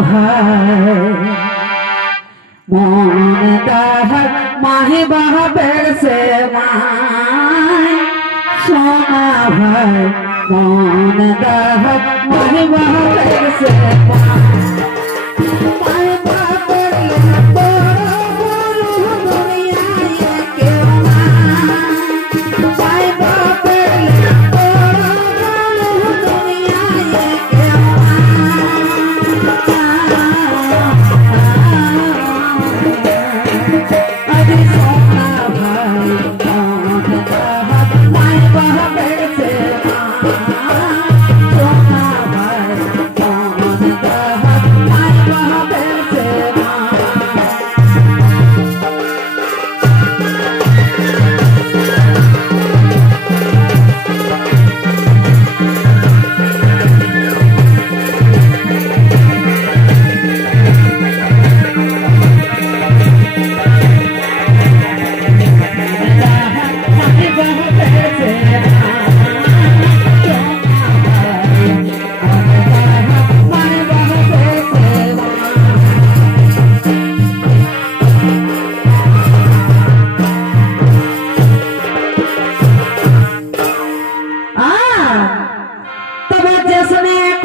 ভাই। মন দাহ মাহি বাহাবের সে মাই। সোনা ভাই, মন দাহার মাহি সে মাই মাই।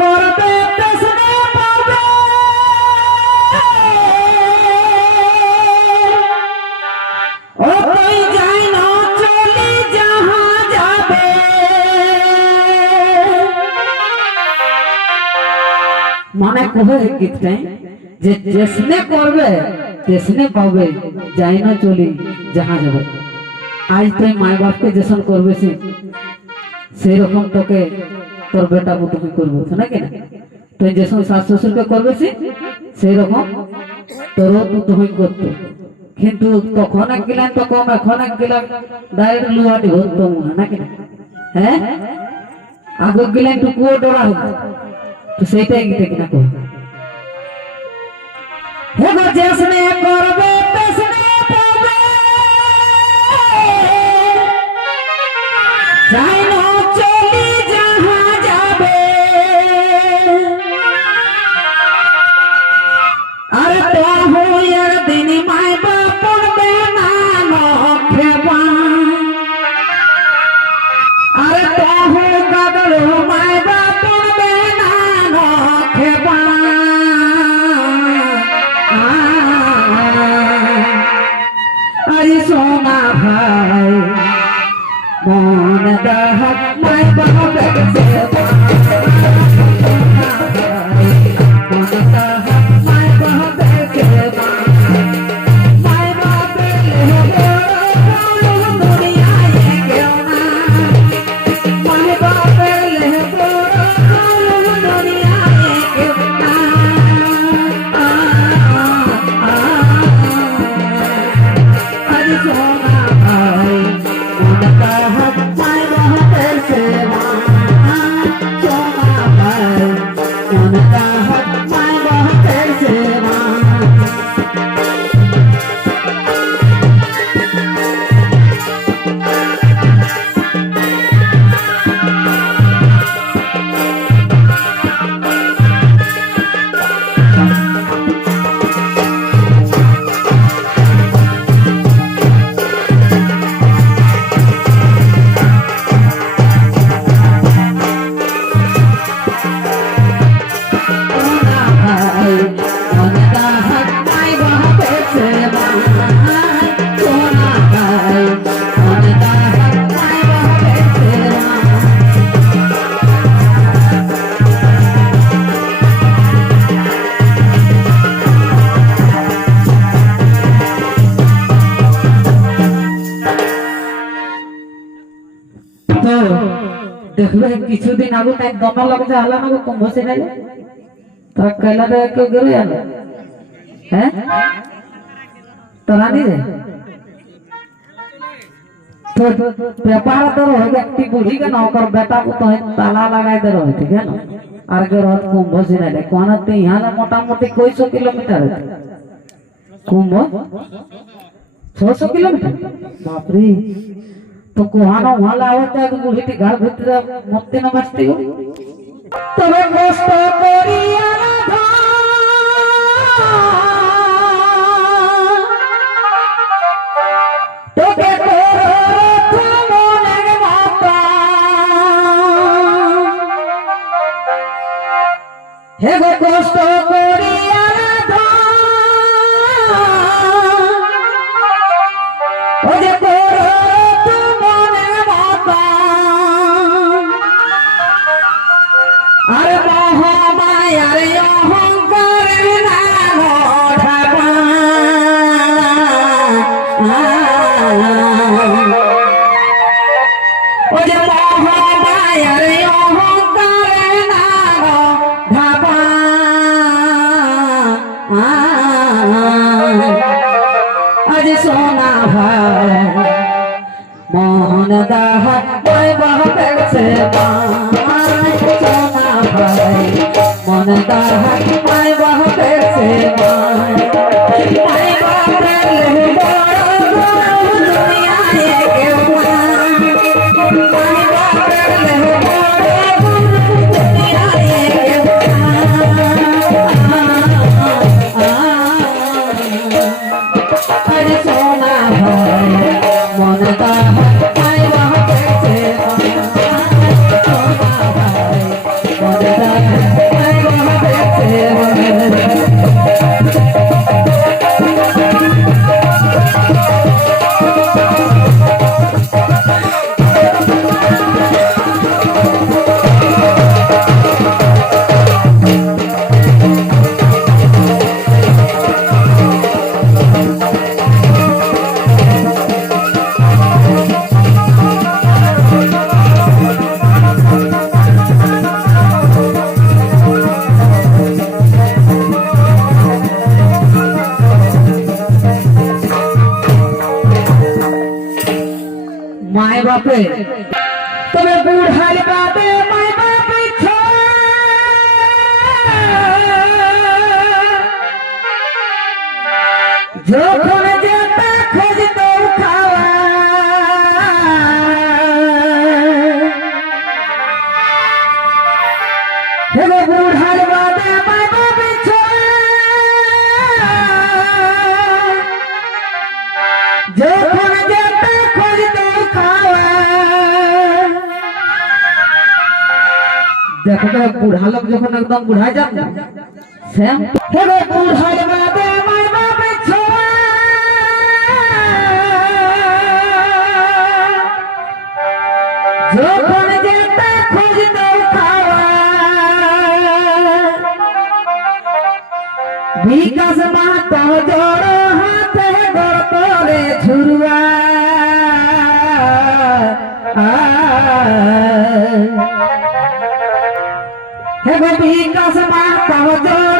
করবে মানে কবে গীতটাই? যে যেসনে করবে তেসনে পাবে, যাই না চলি যাহা যাবে। আজ তুই মাই বাপকে যেসন করবে সেই রকম তোকে তোর বেটা বুটো করব নাকি? না তুই যে সব শাশ শ্বশুরকে করবে সেই রকম দুটো হই করতো। কিন্তু তখন এক গিলান তো কম এখন এক গিলান ডাইরেক্ট লুয়াটি হতো মনে নাকি? না হ্যাঁ? আগে গিলান টুকুও ডরা হতো তো সেইটাই গীতে কিনা কর হেগো যেসনে করবে মন দাহাত মাই বাবা সে দেখবে কিছুদিন আগে তাই দমা লাগছে আলা না কুম্ভ সেনাইলে তারা কয়লা দেওয়া কেউ গেলে আলো হ্যাঁ তোরা নি রে तो व्यापार तो रहेगा कि बूढ़ी के ना ओकर बेटा को तो ताला लगाए दे रहे ठीक है ना और के रहत कुंभ से नहीं कौन ते यहाँ ना मोटा मोटी कोई सौ किलोमीटर है कुंभ छह सौ किलोमीटर बाप रे तो कुहानो वाला होता है तो गुली की गाल भरते मरते ना मरते हो तुम्हें मस्त करिया हे गो दोस्तों আজ সোনা ভাই মোহন দাহ বাপে তবে বুড়ার বাদে মায় বাপে দেখো তো বুড়া লোক যখন একদম বুড়ায় যান শ্যাম হেরে হে গো বিকাশ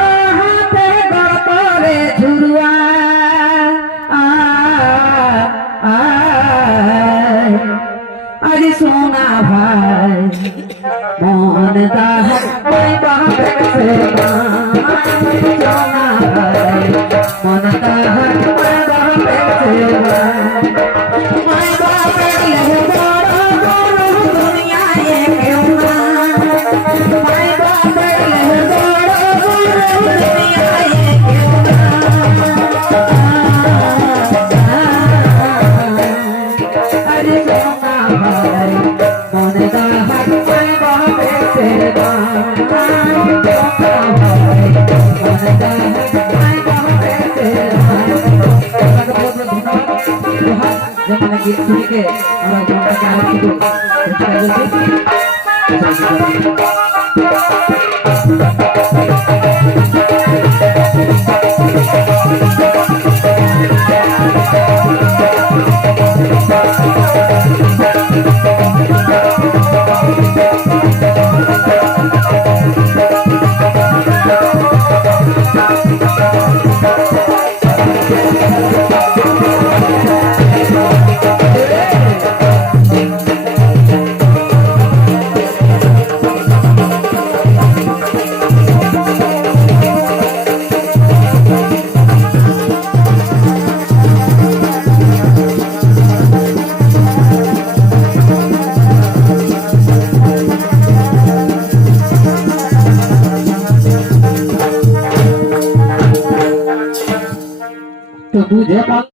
শুনিকে আমরা